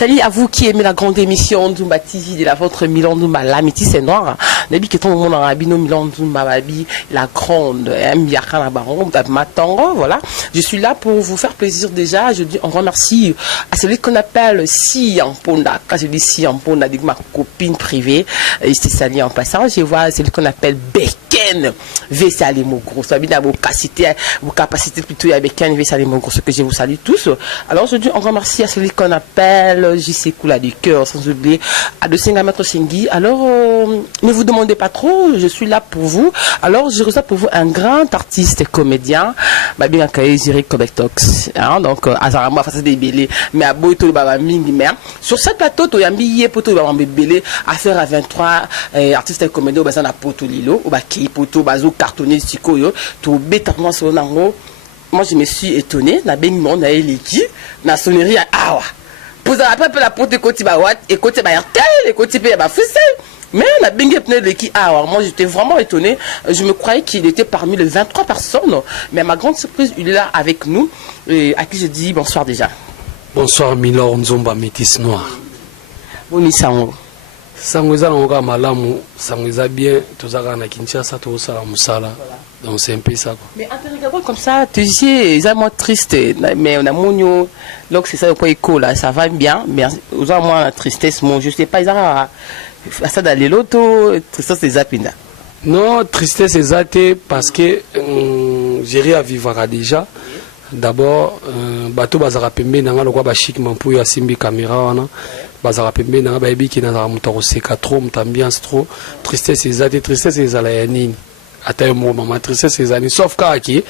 Salut à vous qui aimez la grande émission Nzumba TV de la vôtre Milan Nzumba, la métisse est noire. Nabi qui est tout le monde en rabino Milan Nzumba Babi, la grande, voilà. Je suis là pour vous faire plaisir déjà. Je dis on remercie à celui qu'on appelle Si Amponda. Quand je dis Si Amponda, dit ma copine privée, c'est Sali en passant. Je vois celui qu'on appelle Beken. Vessali Mogro. Ça veut dire vos capacités plutôt à Beken, Vessali Mogro. Ce que je vous salue tous. Alors je dis on remercie à celui qu'on appelle JC Koula du cœur, sans oublier à de Singametro Singhi. Alors, ne vous demandez pas trop, je suis là pour vous. Alors, je reçois pour vous un grand artiste et comédien, Babin Akaye Ziri Kobektox. Donc, Azarama face des bélés, mais à Boito Baba Mingi, mais sur cette plateau, tu as mis Poto Baba Bélé, affaire à 23 artistes et comédiens, au na Poto Lilo, au Baki Poto, Bazo, cartonné, Sikoyo, tout bêtement sur Nango. Moi, je me suis étonné, na ben mon na eliki, na sonnerie à Awa. Vous avez pas la porte côté Bawat et côté Bayartel et côté Bayafoussé. Mais on a bien pneu de qui. Alors, moi, j'étais vraiment étonné. Je me croyais qu'il était parmi les 23 personnes. Mais à ma grande surprise, il est là avec nous. Et à qui je dis bonsoir déjà. Bonsoir, Milor Nzumba Métis Noir. Boni Sango. Sango eza na malamu, sango eza bien, tozaka na Kinshasa, tozosala musala. Donc c'est un peu ça. Mais interrogatoire comme ça, tu sais, ils sont moins tristes. Mais on a mon donc c'est ça quoi écho là, ça va bien. Mais aux gens moins la tristesse, moi je sais pas, ils ont ça dans les lotos, tristesse c'est zapina. Non, tristesse c'est zaté parce que j'ai à vivre déjà. D'abord, bateau bazara pembe nanga lokwa ba chic mampu ya simbi caméra wana. Bazara pembe nanga ba ebiki na mutaro seka trop, ambiance trop. Tristesse c'est zaté, tristesse c'est zala ya nini. Ata un moment ma tristesse ces années sauf kaki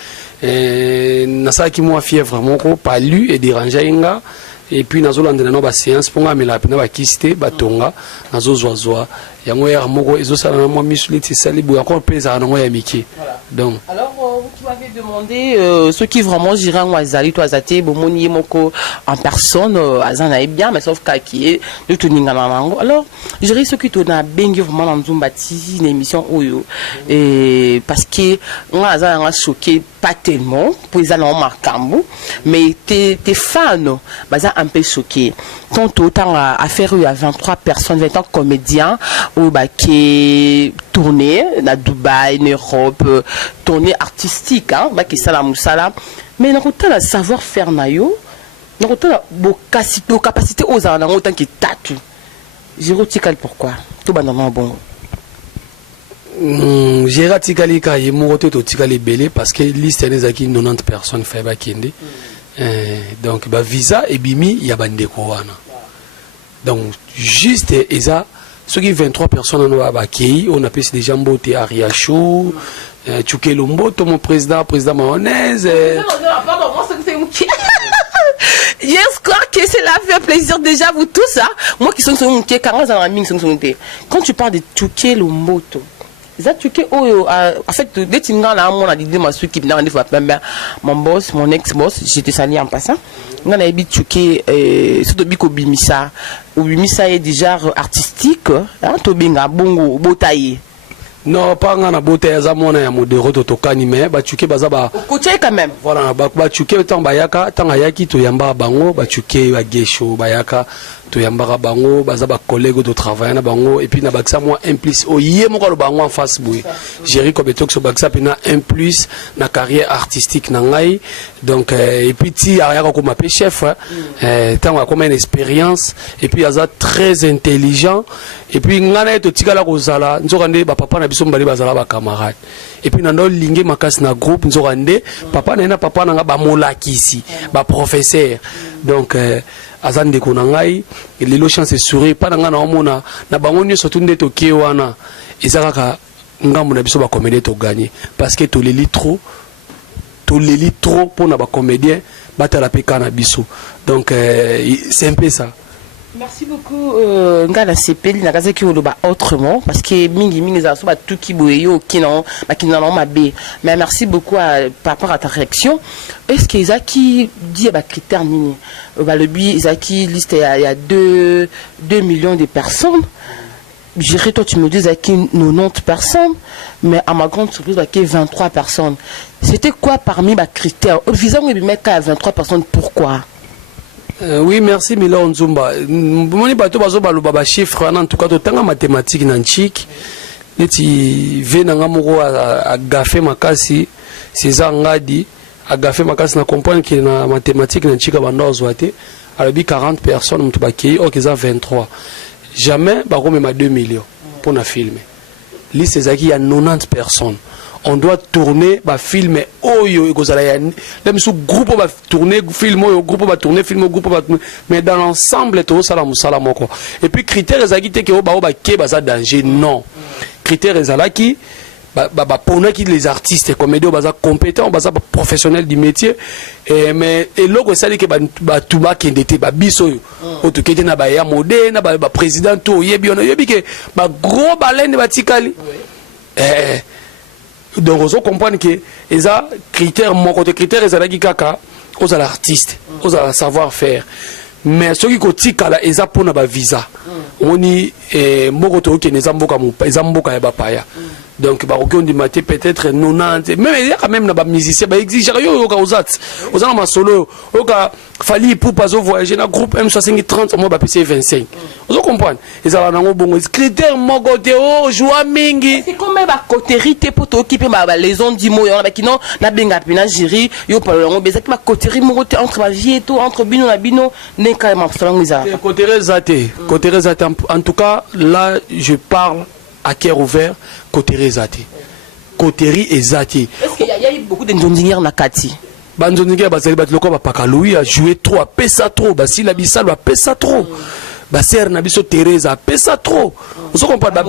nasa ki moi fièvre moko palu et déranger inga et puis nazo landena no ba séance pour ngamela pena ba kiste batonga nazo zoazoa yango ya moko ezo sala na moi misuliti sali bu encore pesa na ya miki donc alors tu m'avais demandé ceux qui vraiment j'irai en Azali toi Azate bomoni moko en personne azana est bien mais sauf kaki de tuninga nango alors j'irai ceux qui tona bengi vraiment dans Nzumba TV une émission oyo et parce que on a choqué pas tellement pour les allons marcambo mais tes fans baza un peu choqué quand autant à faire il y a 23 personnes 20 comédiens ou bah qui tourné à Dubaï en Europe tournée artistique hein bah qui ça la musala mais dans autant la savoir faire nayo dans autant la capacité aux en autant qui tatu j'ai retical pourquoi tout bannement bon. J'ai ratikali ka yimoto to tikali belé parce que liste des aki 90 personnes fait ba kende donc ba visa et bimi ya bandeko wana donc juste eza ceux qui 23 personnes en ba kei on appelle déjà mbote Ariacho Tchukelo Mboto mon président mayonnaise pardon moi c'est j'espère que cela fait plaisir déjà vous tous hein moi qui sont sur mon pied quand tu parles de Tchukelo Mboto en fait, dès que mon boss, mon ex-boss, j'étais sali en passant. On a habitué surtout biko bimisa. Ou bimisa est déjà artistique. Hein, tobinga bongo botaye. Non, pas ngana botaye zamona ya modero totokani mais bachuke bazaba. Côté quand même. Voilà, bachuke tant bayaka, tant ayaki to yamba bango, bachuke bagesho bayaka. To yambara bango bazaba collègue de travail na bango et puis na baksa moi un plus oye moko lo bango en face boui gérer comme tox so baksa pina un plus na carrière artistique na ngai donc et puis ti ayaka comme appelé chef tant comme une expérience et puis aza très intelligent et puis ngana to tikala ko zala nzokande ba papa na biso mbali bazala ba camarade et puis nando linge makasi na groupe nzokande papa na papa na nga ba molakisi ba professeur donc azande konangai lelo chance sourire pas nga na omona na bango nyo surtout ndeto kewana ezaka ngambo na biso ba comédien to gagner parce que to leli trop pour na ba comédien batala peka na biso donc c'est un peu ça. Merci beaucoup ngala sepeli na kaza ki oloba autrement parce que mingi za so ba tout ki boyo ki non ba ki non ma bé mais merci beaucoup par rapport à ta réaction. Est-ce que Isaki dit ba critère nini ba le bi Isaki liste il y a 2 millions de personnes. J'irai toi tu me dis Isaki 90 personnes mais à ma grande surprise Isaki 23 personnes. C'était quoi parmi ba critères? Visant oui mettre à 23 personnes pourquoi? Oui, merci Mila Nzumba. Moni bato bazo baloba ba chiffre en tout cas totanga mathématique na nchik. Neti venanga moko a gafé makasi César Ngadi a gafé makasi na comprendre que na mathématique na nchika banda ozwate alabi 40 personnes mutu bakei okeza 23. Jamais ba komema 2 millions pour na filmer. Li César il y a 90 personnes. On doit tourner ba film oyo ekozala ya même sous groupe ba tourner film oyo groupe ba tourner film groupe ba mais dans l'ensemble to sala musala moko et puis critères ezaki te ke o ba ke baza danger non critères ezalaki ba pona ki les artistes comédiens baza compétents baza professionnels du métier et mais et logo sali ke ba tuba kendete ba biso yo o to kete na ba ya modé na ba président to yebi on yebi ke ba gros baleine batikali donc on comprend que les critères mon côté critères ils ont kaka aux artistes aux savoir faire mais ceux qui kotika là ils pour na ba visa on y moko to ke nezamboka mu ezamboka ya bapaya donc ba on dit maté peut-être 90 même il y a quand même na ba musicien ba exige yo ka osat osana ma solo oka fali pour pas voyager na groupe M60 30 moi ba PC 25 on comprend ils ont nango bongo critères moko te o joie mingi c'est comme ba coterie te pour t'occuper ba les ondes du mot y en a qui non na benga pina jury yo parle ngo bezaki ba coterie moko te entre ba vie et tout entre bino na bino ne carrément selon les arts coterie zaté en tout cas là je parle à cœur ouvert coterie zaté coterie ezati est-ce qu'il y a eu beaucoup d'ingénieurs na kati banzoningé bazali batloko ba pakaloui a joué trop a pesa trop basila bisalo a pesa trop ba sœur na biso Teresa a pesa trop vous comprenez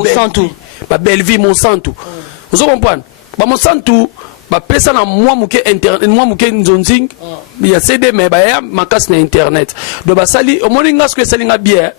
ba Belleville Monsanto vous comprenez ba Monsanto ba pesa na moi muke internet moi muke nzonzing ya CD mais ba ya makas na internet do ba sali o moninga ce que salinga bien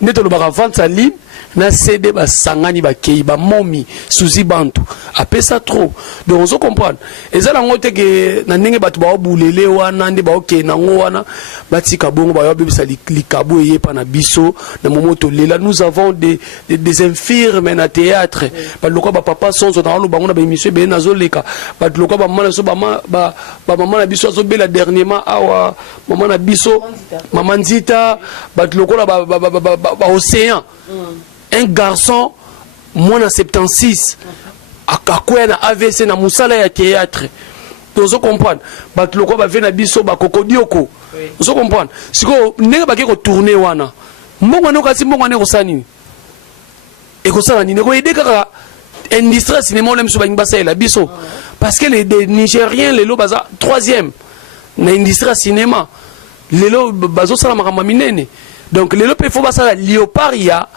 neto lo ba vente sa ligne na CD ba sangani ba kei ba momi suzi bantu apesa trop donc on comprendre ezala ngote ke na ndenge batu ba obulele wana ndi ba okay na ngo wana batika bongo ba yobisa likabu eyepa na biso na momoto lela nous avons des infirmes na théâtre ba lokwa ba papa sonzo na lo bango na ba émission be na zoleka ba lokwa ba mama so ba mama na biso zo bela dernièrement awa mama na biso mama nzita ba lokwa ba océan un garçon moi en 76 à quoi na AVC na musala ya théâtre vous comprendre bat loko ba vena biso ba kokodioko vous comprendre siko ndenge ba ke ko tourner wana mbongo ne ko kasi mbongo ne ko sani e ko sala ni ne ko aider kaka industrie cinéma même so ba ngibasa la biso parce que les Nigériens les lo baza 3e na industrie cinéma les lo bazo sala makamba minene donc les lo pe faut ba sala léopard ya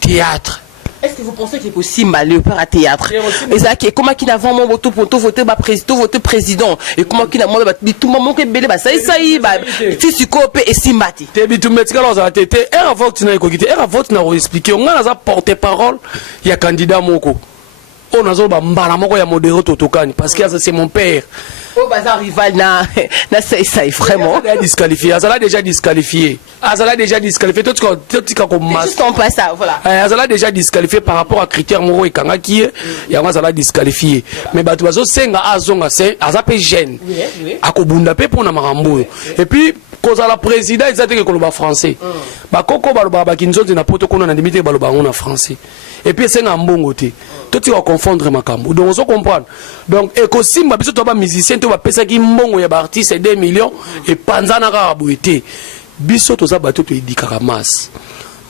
théâtre. Est-ce que vous pensez qu'il est possible le faire à théâtre? Et ça qui est comment qu'il a vraiment voté pour voter président et comment qu'il a demandé tout le monde qui est belé ça y si tu copes et si mati. T'es bitu metika dans la tête et avant tu n'as écouté et avant tu n'as expliqué on a porté parole il y a candidat moko on a zoba mbala moko ya modéré totokani parce que c'est mon père. Oh bazar rival na ça vraiment. Disqualifié. Azala déjà disqualifié. Azala déjà disqualifié. Tout comme masse. Juste en pas ça, voilà. Azala déjà disqualifié par rapport à critères moro et kanga qui est. Et Azala disqualifié. Mais batu bazo senga azonga sen azape jeune. Akobunda pe pour na marambo. Et puis cause à la président ils étaient que le français. Ba koko baloba ba kinzozi na poto kono na limite baloba on français. Et puis senga mbongo te. Tout tu vas confondre makambo. Donc on comprend. Donc ekosimba biso to ba musicien to ba pesa ki mbongo ya ba artiste 2 millions et panzana ka boité. Biso to za bato to idikaka masse.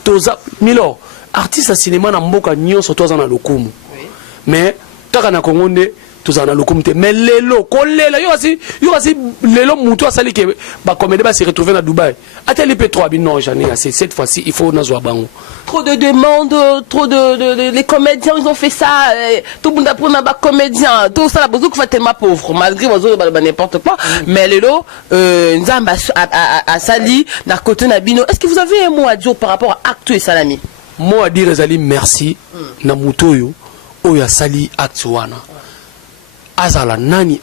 Toza milo artiste cinéma na mboka nyonso to za na lokumu. Mais kaka na kongonde to za na lokumu te. Mais lelo kolela yo asi lelo mutu asali ke ba comédie ba se retrouver na Dubaï. Ateli P3 non jamais assez cette fois-ci il faut na zo bango. Trop de demandes, trop de les comédiens ils ont fait ça, tout le monde a pris un comédien, tout ça la besoin fait tellement pauvre malgré n'importe quoi, mais les lots Nzamba à Sali na côté Nabino. Est-ce que vous avez un mot à dire par rapport à Actu et Salami? Mot à dire Ezali merci na mutoyo oya Sali Actu wana. Azala nani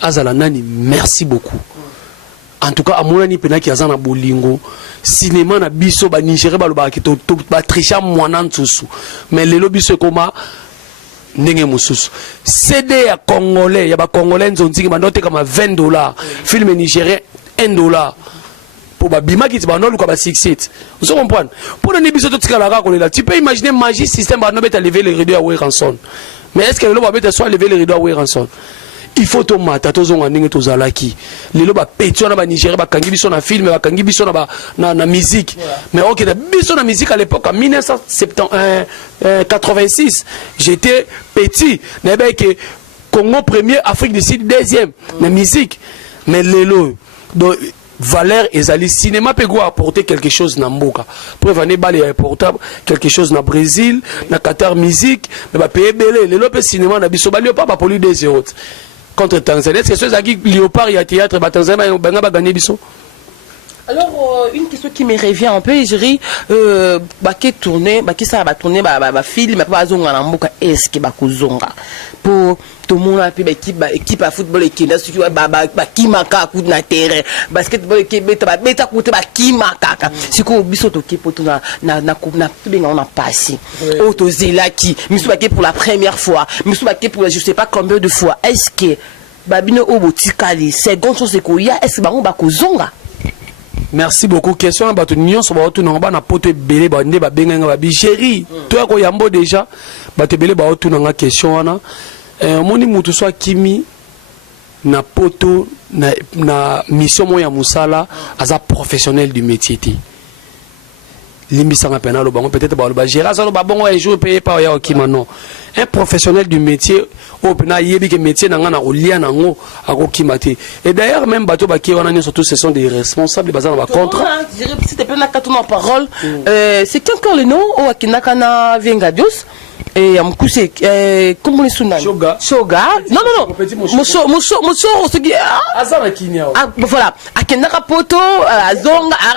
merci beaucoup. En tout cas amonani pena ki azana bolingo cinéma na biso ba Nigeria ba loba ki to ba tricha mwana ntusu mais lelo biso koma ndenge mususu CD ya congolais ya ba congolais nzonziki ba note kama $20 film nigérien $1 pour babima qui ba no luka ba 6-7 vous comprenez pour ne biso to tika la ka kolela tu peux imaginer magie système ba no beta lever les rideaux à Weranson mais est-ce que le ba beta soit lever les rideaux à Weranson il faut to mata to zonga ndenge to zalaki lelo ba petio na ba Nigeria ba kangi biso na film ba kangi biso na musique mais OK biso na musique à l'époque en 1986 j'étais petit na ba que Congo premier Afrique du Sud deuxième na musique mais lelo donc valeur ezali cinéma peut apporter quelque chose na mboka pour venir baler portable quelque chose na Brésil na Qatar musique mais ba payer belé lelo pe cinéma na biso balio pas ba poli 2-0 contre Tanzanie. Est-ce que ceux qui Léopard et théâtre, Tanzanie va gagner biso? Alors, une question qui me revient un peu, je dirais, qui tourner, qui ça va tourner, film, mais pas zonga na mboka, est-ce que zonga pour tout le monde a pu équipe à football et qui n'a su qui maka coup na terrain, basketball qui beta côté qui maka, si qu'on biso to qui pour na bien on a passé. Auto zela qui, misu baké pour la première fois, misu baké pour je sais pas combien de fois, est-ce que babino obotikali, seconde chose c'est quoi, est-ce que bango bakozonga? Merci beaucoup. Question à bateau Nyon sur bateau non ba na pote belé ba nde ba benga ba bichéri. Toi ko yambo déjà bateau belé ba otu na question wana. Moni mutu soit kimi na poto na mission moya musala aza professionnel du métier ti. Limbisanga pena lo bango peut-être ba gérer ça lo ba bongo un jour payé par ya okima non. Un professionnel du métier au pena yebi que métier na ngana olia nango akokimate. Et d'ailleurs même bateau ba ki wana surtout ce sont des responsables bazana ba contrat. Je dirais si tu peux na katuna parole c'est qui encore le nom au akinaka na Vengadios et amkuse comment les sunani Shoga non moso ce qui azana kinya ah voilà akinaka poto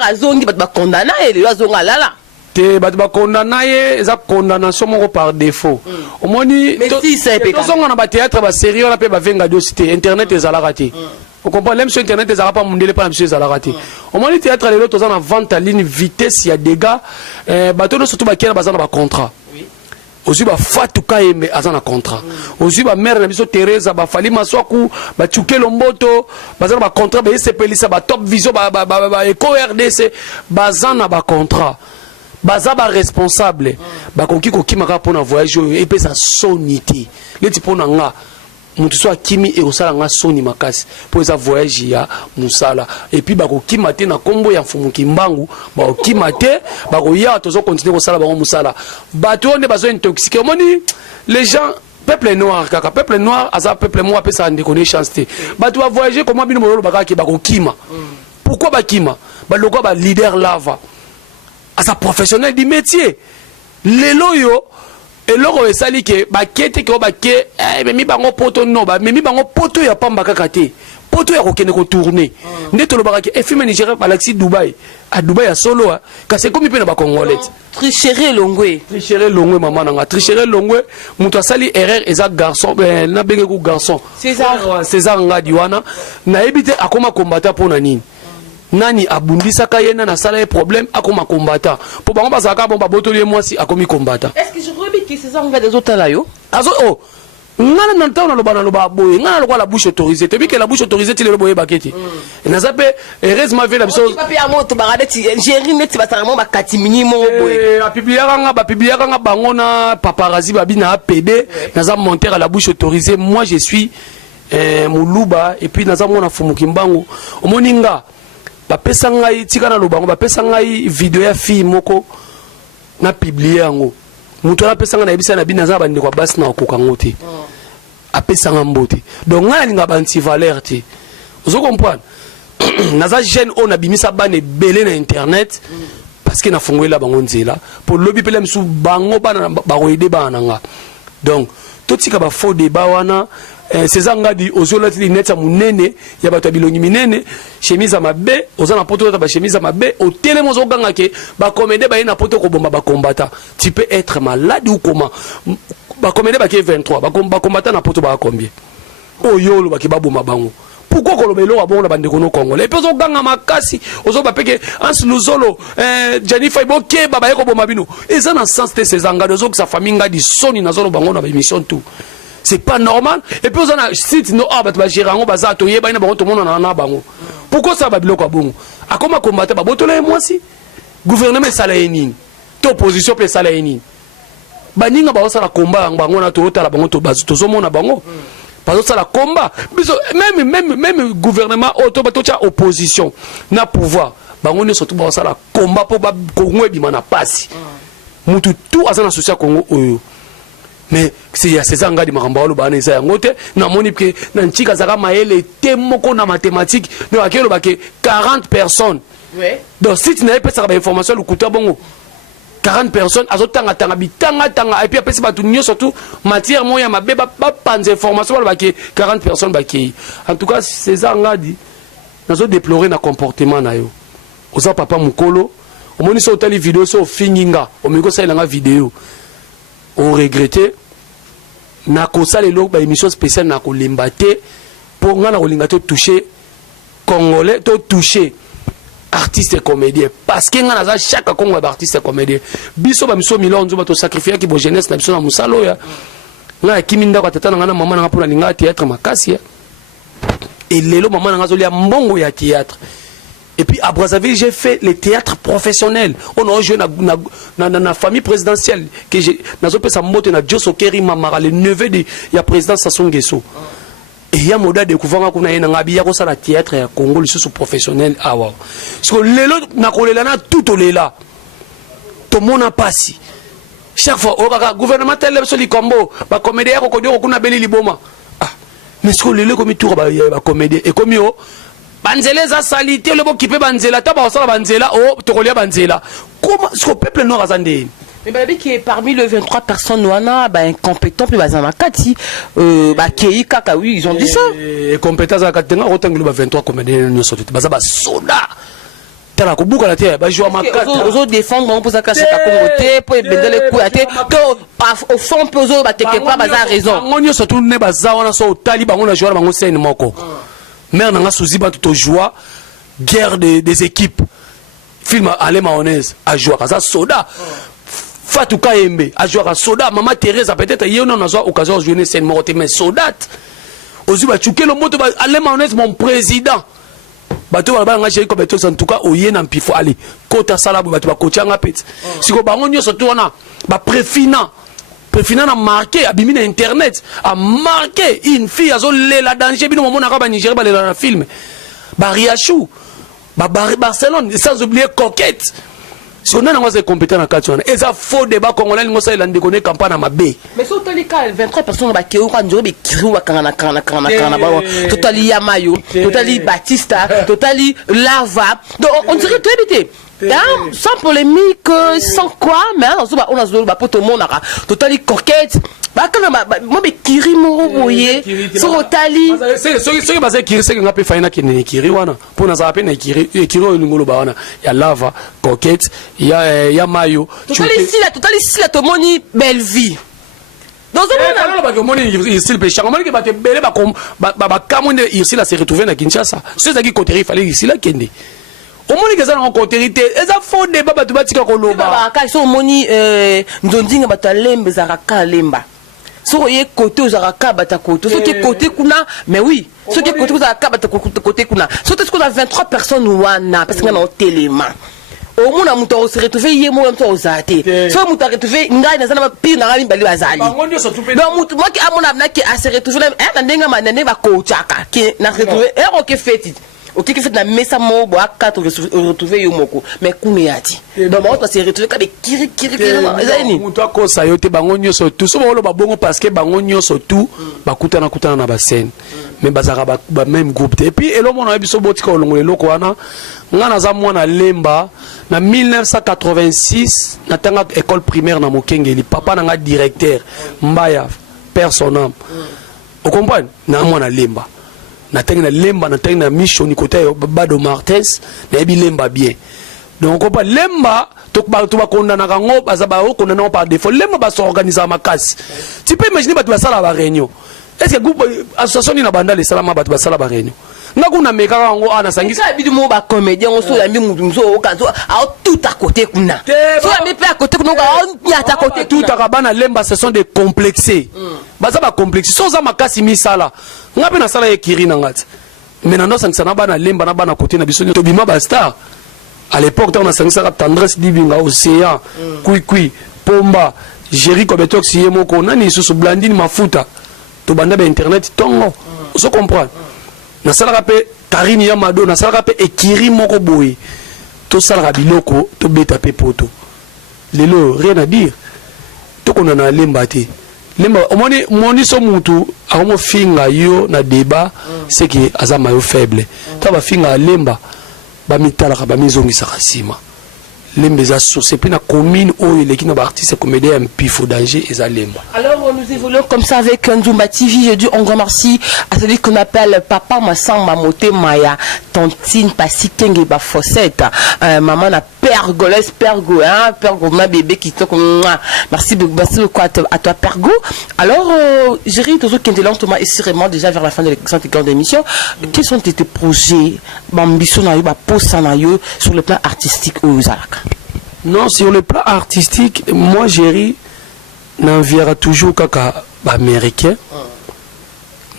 azongi ba condamna et le azonga lala te bat ba condamna ye za condamnation moko par défaut au moni si c'est to zonga na ba théâtre ba série on appelle ba Vengadios c'était internet ezala raté. On comprend même sur internet les arabes pas mondial pas monsieur Zalaraté. Au moins les théâtres les autres en vente à ligne vitesse il y a des gars bateau no surtout ba kena bazana ba contrat. Aussi ba Fatou Kaembe azana contrat. Aussi ba mère na biso Teresa ba Fali Maswaku ba Tchuke Lomboto bazana ba contrat ba SPLisa ba Top Vision ba Eco RDC bazana ba contrat. Baza ba responsable ba konki ko kimaka pona voyage et puis sa sonité. Les types na nga mutu so akimi e osala nga soni makasi pour ça voyage ya musala et puis bako kimate na kombo ya mfumuki mbangu ba kimate bako ya tozo continuer ko sala ba musala bato ne bazo intoxiquer moni les gens peuple noir kaka peuple noir aza peuple moi pe ça ndekone chance te bato va voyager comment bino mololo bakaki bako kima pourquoi bakima ba loko ba leader lava asa professionnel du métier lelo yo et loro esali ke ba kete ke ba ke memi bango poto no ba memi bango poto ya pamba kakate poto ya kokene ko tourner ndeto lo ba ke FM Nigeria Galaxy Dubai à Dubai ya solo ka c'est comme pe na ba congolais tricherer longwe maman nanga tricherer longwe muto asali erreur eza garçon na benge ko garçon César ngadi wana na ebite akoma combattant pona nini nani abundisaka yena na sala problème akoma combattant pour bango bazaka bon ba botoli moi si akomi combattant. Est-ce que je crois que ces gens des autres là yo azo oh ngana na ntaona lo bana lo ba boye ngana lo la bouche autorisée te bi que la bouche autorisée ti le boye baketi na zape heureusement fait la biso papi ya moto bagade ti gérer net ba tanga ba kati minimo boye a publier nga bango na paparazzi ba bina PD na za monter à la bouche autorisée moi je suis muluba et puis na za mona fumuki mbangu omoninga ba pesa ngai tika na lobango ba pesa ngai video ya fille moko na publier yango mutu na pesa ngai na ebisa na bina za bandi kwa basi na okokango te apesa nga mbote donc nga linga banti valeur te vous comprenez naza jeune on abimisa bane belé na internet parce que na fongoela bango nzela pour lobby pele msu bango bana ba roide bana nga donc totika ba faux débat wana César ngadi ozola ti net ya munene ya bato bilongi minene chemise à mabe ozana poto ta ba chemise à mabe au telemo zo ganga ke ba comédie ba ina poto ko bomba ba combattant tu peux être malade ou comment ba comédie ba ke 23 ba combattant na poto ba combien o yolo ba ke ba bomba bango pourquoi ko lobelo wa bongo na bande kono Congo les peso ganga makasi ozo ba peke ans luzolo Jennifer Boke baba yeko bomba bino ezana sens te César ngadi ozo sa famille ngadi soni na zolo bango na ba émission tout. C'est pas normal. Et puis on a site no abat ba gérango baza to yeba ina bango to mona na bango. pourquoi ça va biloko bongo akoma combattre ba botola et moi si gouvernement sala yenini to opposition pe sala yenini baninga ba osala combat bango na to otala bango to bazo to zomona bango parce que la combat même gouvernement auto batocha opposition na pouvoir bango ne surtout ba osala combat pour ba Congo ebima na pasi mutu tout azana social Congo oyo mais c'est ya ces anga di makamba lo bana isa yango te na moni ke na ntika zaka maele te moko na mathématique no akelo ba ke 40 personnes ouais donc si tu n'avais pas ça information le couteau bongo 40 personnes azotanga tanga bitanga tanga et puis après c'est ba tout surtout matière moya mabe ba panze information ba ke 40 personnes ba ke en tout cas ces anga di nazo déplorer na comportement na yo oza papa mukolo o moni so tali vidéo so finginga o miko sa ilanga vidéo on regrettait na kosa lelo ba émission spéciale na ko lembaté pour nga na ko linga to toucher congolais to toucher artiste et comédien parce que nga na chaque Congo ba artiste et comédien biso ba miso milon nzo ba to sacrifier ki bo jeunesse na biso na musalo ya nga kiminda ko tata nga na mama na pour na linga théâtre makasi et lelo mama na zolia mbongo ya théâtre. Et puis à Brazzaville, j'ai fait les théâtres professionnels. On a joué dans la famille présidentielle. Que j'ai na Joso Keri Mamara, le neveu de la président Sassou Nguesso. Et il y a un modèle de découvert qu'on a un théâtre et un Congo, le sous professionnel. Ah wow. Parce que les autres, na tout au là. Tout le monde a passé. Chaque fois, le gouvernement tel sur les combos, les comédiens, on a belé liboma. Ah, mais ce que les comme tout les comédiens et comme yo. Banzela za salité le bokipe banzela ta ba osala banzela o tokolia banzela comment ce peuple noir azandé mais babi qui est parmi les 23 personnes wana ba incompétent puis bazana kati ba kei kaka oui ils ont dit ça et compétents za katenga rotangelo ba 23 comédiens no sorti baza ba soda tala ko buka la terre ba jouer makata ozo défendre on pour ça cacher ta communauté pour bendele ku ate to au fond pozo ba quelque part baza raison ngonyo surtout ne baza wana so tali bango na jouer bango scène moko. Mère n'a souci pas tout joie guerre des équipes film Allez Mayonnaise à jouer à ça soda Fatou Kayembe à jouer à soda maman Thérèse peut-être hier on a eu occasion de jouer une scène morte mais soda aussi bah tu le mot Allez Mayonnaise mon président bato ba nga chéri ko beto en tout cas oye na mpifo ali kota sala bato ba kochanga peti siko bango nyo surtout wana ba préfina a marqué, a bimi na internet, a marqué une fille, a la danger, bino moment na Nigeria, ba la film. Ba Riachou, ba Barcelone, sans oublier Coquette. Si on a un compétent dans le cas, et ça faux débat congolais, nous sommes en déconné campagne à ma baie. Mais sur tous les cas, 23 personnes qui ont dit que Totali Yamayo, Totali Batista, Totali Lava. Donc on dirait tout éviter. Sans polémique, sans quoi, mais on a joué pour tout le monde. Totali Coquette. Moi, mais Kiri Moroboye, sur Otali. C'est ce qui est Kiri, c'est qu'on a pu faire une Kiri. Pour nous appeler Kiri, Kiri, il y a Lava, Coquette, il y a Mayo. Totali ici, la Tomoni, belle vie. Dans un monde, il s'est péché. On m'a dit que tu belle, il s'est retrouvé à Kinshasa. C'est qui côté il fallait ici là, Kendi. Au moins que ça rencontré et ça font débat ba tubatika ko loba ka so moni ndondinga batalembe zaraka lemba so ye côté zaraka bata côté so qui côté kuna mais oui so qui côté zaraka bata côté kuna so tout ce qu'on a 23 personnes wana parce que na téléma au moins muto on se retrouver ye mo muto ozate so muto retrouver ngai na zana pire na ngali bali bazali donc muto moi qui amona na qui a se retrouver na ndenga manene ba coachaka qui na retrouver OK fait OK qui fait na mesa mo bo akato retrouver yo moko mais kune yati donc on se retrouver ka be kiri ezani muto akosa yo te bango nyoso tout so bolo ba bongo parce que bango nyoso tout ba kutana na ba scène mais bazaka ba même groupe et puis elo mona biso botika olongole loko wana ngana za mwana lemba na 1986 na tanga école primaire na Mokengeli papa na nga directeur Mbaya personnel on comprend na mwana lemba na tengna lemba na tengna mission ni côté Bado Martins na bi lemba bien donc on pas lemba to ba kondana kango bazaba o kondana par défaut lemba ba s'organiser makasi tu peux imaginer ba tu sala ba réunion est-ce que groupe association ni na banda les salama ba tu sala ba réunion ngakuna meka kango ana sangisa bidu mo ba comédien on so ya mbi muzo o kanzo a tout à côté kuna so ya mbi à côté kuna on ya à côté tout à kabana lemba ce sont des complexés baza ba complexés so za makasi mi sala ngape na sala ye kiri na ngati maintenant sangsana bana lemba na bana côté na biso to bima ba star à l'époque on a sangsaka tendresse divinga océan kui pomba Jerry Kobetox yemoko nani susu blandine mafuta to banda ba internet tongo so comprendre na sala rapé Karine Yamado na sala rapé ekiri moko boy to sala biloko to beta pe poto lelo rien à dire to konana lemba te lemba omoni moni so mutu akomo finga yo na débat c'est que azama yo faible ta ba finga lemba ba mitala ka ba mizongisa kasima lemba za so c'est plus na commune oyo les kina ba artiste comédien un pifo danger et za lemba. Alors nous évoluons comme ça avec Nzumba TV. Je dis on remercie à celui qu'on appelle Papa Massang Mamote Maya Tantine Passi Kenge ba Fossette maman na Pergo laisse Pergo hein Pergo ma bébé qui te merci beaucoup à toi Pergo. Alors j'ai tout ce qui est lentement et sûrement déjà vers la fin de cette grande émission. Quels sont tes projets ambitions na yo ba posa na yo sur le plan artistique au Zalaka? Non, sur le plan artistique, moi j'ai n'enverra toujours kaka américain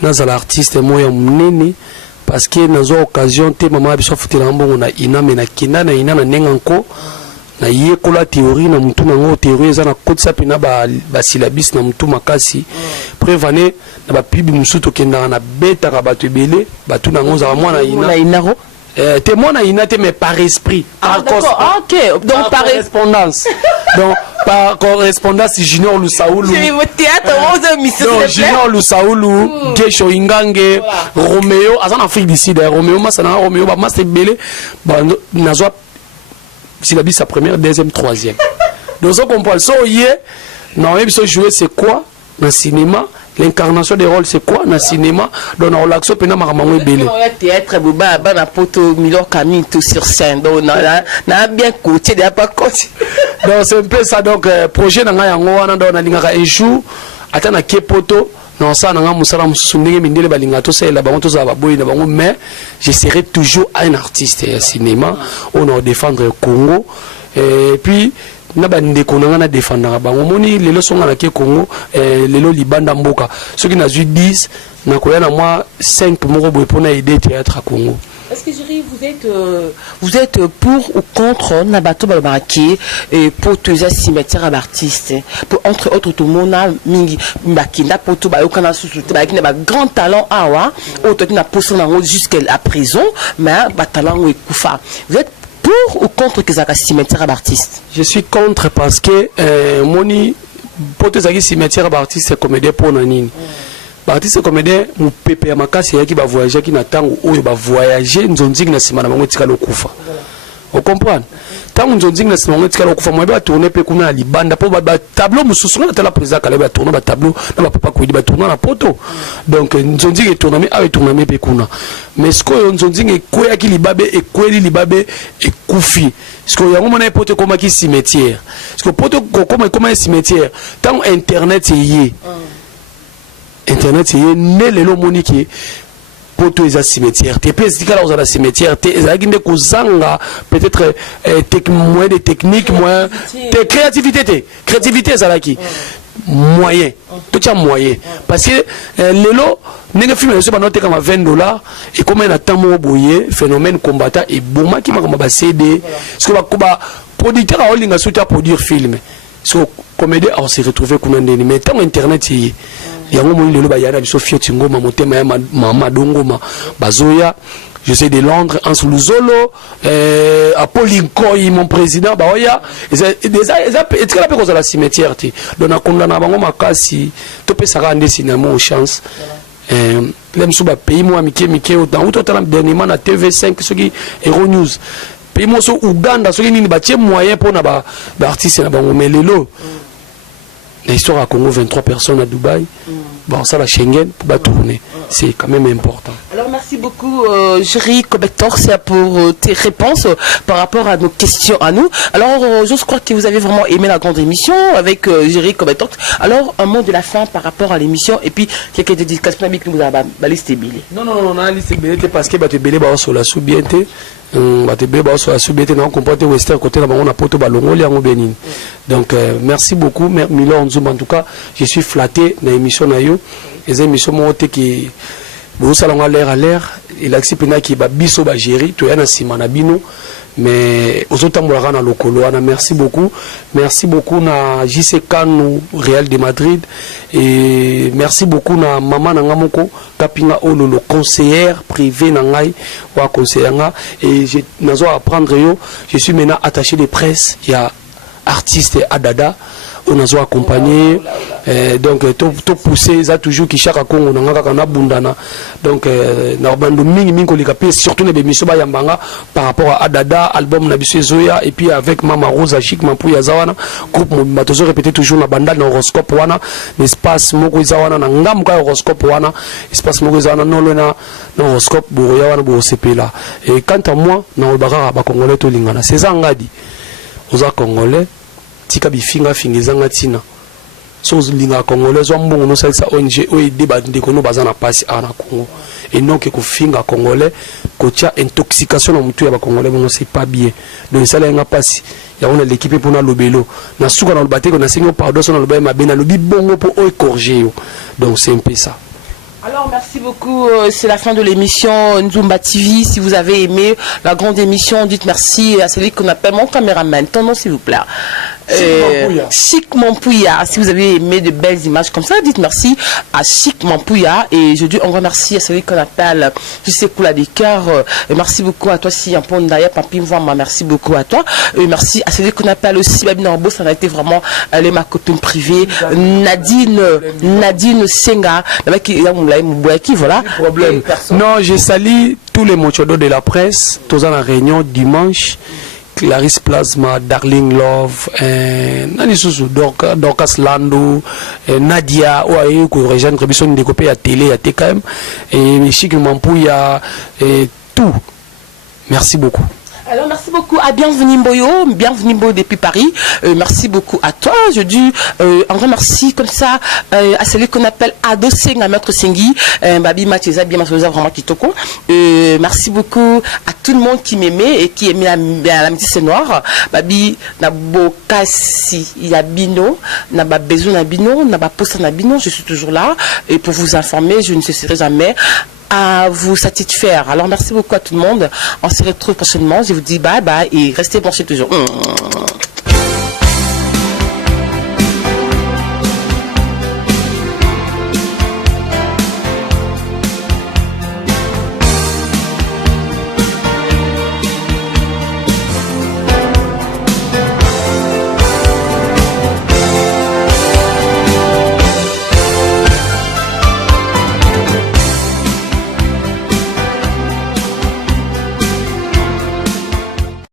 dans l'artiste moi mnene parce que dans occasion te maman biso futela mbongo na ina mena kinda na ina na nenganko na yekola théorie na mutu nango théorie eza na kotisa pena ba syllabus na mutu makasi prévane na ba pibi musuto kenda na beta ka bato ebele bato nango za mwana ina témoin na ina te mais par esprit ok donc par correspondance donc par correspondance Junior Lusaoulou Junior Lusaoulou Gesho Ingange Roméo azan Afrique d'ici Roméo Masana Roméo ba mas belé nazwa syllabus sa première deuxième troisième donc on comprend so yé non même so jouer c'est quoi dans le cinéma. L'incarnation des rôles c'est quoi dans le cinéma dans la relaxo pena maramango ebele théâtre boba bana poto Milor Camille tout sur scène donc na bien côté de pas côté donc c'est un peu ça donc projet na yango wana donc na lingaka un jour atana ke poto non ça na musala mususu ndenge mindele balinga to sala bango to za baboyi na bango mais je serai toujours un artiste de cinéma on va défendre le Congo et puis na bande konanga na défendre bango moni lelo songa na ke Congo lelo libanda mboka ceux qui na 10 na koya na moi 5 moko boy pona aider théâtre à Congo. Est-ce que Jerry vous êtes pour ou contre nabato balobaki et pour tous les cimetières d'artistes pour entre autres tout mona mingi mbakina pour tout ba yokana susu ba kina ba grand talent awa auto qui na posé na jusqu'à la prison mais ba talent ou ekufa vous êtes pour ou contre que ça cimetière d'artistes? Je suis contre parce que moni pour tous les cimetières d'artistes comédien pour nanine. Artiste comédien mu pepe ya makasi yaki ba voyager ki na tango oyo ba voyager nzonzingi na sima na bango tika lokufa. Vous comprenez? Tango nzonzingi na sima bango tika lokufa mo ba tourner pe kuna na libanda po ba tableau mususu na tala président kala ba tourner ba tableau na ba papa ko di ba tourner na poto. Donc nzonzingi tourner a tourner pe kuna. Mais ce que nzonzingi ko yaki libabe e kweli libabe e kufi. Ce que yango mona poto koma ki cimetière. Ce que poto koma un cimetière. Tango internet yé. Internet c'est né le monique poto eza cimetière te pèse dikala aux cimetière te ezaki nde kozanga peut-être moyen de technique moyen de créativité ezalaki moyen tout ça moyen parce que lelo ndenge film na so banote kama $20 et comme na tamo boye phénomène combattant et boma ki makama ba CD ce que ba producteur a olinga souta produire film so comédien on s'est retrouvé kuna ndeni mais tant internet yi yango moni lelo ba yana biso fieti ngoma motema ya mama dongoma bazoya je sais de Londres en Luzolo Apollinkoy mon président ba oya etikala pe koza la cimetière ti dona kondana bango makasi to pe saka ande cinéma au chance lem suba pays mo amike dans auto tala dernièrement na TV5 ce qui Hero News pays mo so Uganda ce qui nini ba tie moyen pour na ba artiste na bango mais lelo l'histoire à Congo 23 personnes à Dubaï. Bon, ça va Schengen pour tourner. C'est quand même important. Alors merci beaucoup Jerry Kobetox pour tes réponses par rapport à nos questions à nous. Alors je crois que vous avez vraiment aimé la grande émission avec Jerry Kobetox. Alors un mot de la fin par rapport à l'émission et puis quelques dédicaces que nous avons balisté bilé. Non, on a listé bilé parce que tu bilé sur la sous-bienté. Donc merci beaucoup Milor Nzumba en tout cas je suis flatté dans l'émission nayo les émissions qui Bon, ça l'a l'air à l'air. Il a accepté qu'il va biso ba gérer. Tu es un simana bino. Mais aux autres temps, na lokolo. Merci beaucoup. Merci beaucoup na JC Kanu Real de Madrid. Et merci beaucoup na maman na ngamoko kapinga ololo conseillère privée na ngai wa conseillère nga. Et je nazo apprendre yo. Je suis maintenant attaché de presse. Il y a artiste Adada. On a accompagné, donc tout poussé, ça toujours qui chaque Congo na bundana. Donc na bando mingi surtout les émissions bayambanga par rapport à Adada album na biso Zoya et puis avec Mama Rosa Chic Mampuya Zawana groupe matozo répéter toujours na banda na horoscope wana espace moko zawana na ngam ka horoscope wana espace moko zawana non na horoscope boya wana bo sepela. Et quant à moi na obara ba congolais to lingana c'est ça ngadi aux congolais tika bifinga fingezanga tina so linga congolais zo mbongo no salisa ONG o débat ndeko no bazana pasi ana Congo et non que ko finga congolais ko tia intoxication na mutu ya ba congolais bon c'est pas bien donc ça la nga pasi ya on a l'équipe pour na lobelo na suka na lobate ko na singo pardon so na loba ma bena lobi bongo pour o corriger donc c'est un peu ça. Alors merci beaucoup, c'est la fin de l'émission Nzumba TV. Si vous avez aimé la grande émission, dites merci à celui qu'on appelle mon caméraman. Ton nom s'il vous plaît. Chic Mampouya. Si vous avez aimé de belles images comme ça, dites merci à Chic Mampouya. Et je dis un grand merci à celui qu'on appelle je sais Koula des cœurs. Merci beaucoup à toi si un pont d'ailleurs Papi Mvama. Merci beaucoup à toi. Et merci à celui qu'on appelle aussi Babi Nambo. Ça a été vraiment ma copine privée. Nadine Senga. Voilà. Problème. Non, je salue tous les mochodos de la presse. Tous en la réunion dimanche. Clarisse Plasma, Darling Love, Dorcas Lando, Nadia, Ouaïe, qui rejoint une découpée à télé, à TKM, et Chic Mampouya, et tout. Merci beaucoup. Alors merci beaucoup à Bienvenue Mboyo depuis Paris. Merci beaucoup à toi. Je dis un grand merci comme ça à celui qu'on appelle Ado Seng, à Maître Sengi, Babi Mathieza, bien Mathieza, vraiment Kitoko. Merci beaucoup à tout le monde qui m'aimait et qui aimait la métisse noire. Babi Nabo Kassi Yabino, Naba Bezou Nabino, Naba Posta Nabino, je suis toujours là et pour vous informer, je ne cesserai jamais à vous satisfaire. Alors merci beaucoup à tout le monde. On se retrouve prochainement. Je vous dis bye bye et restez branchés toujours.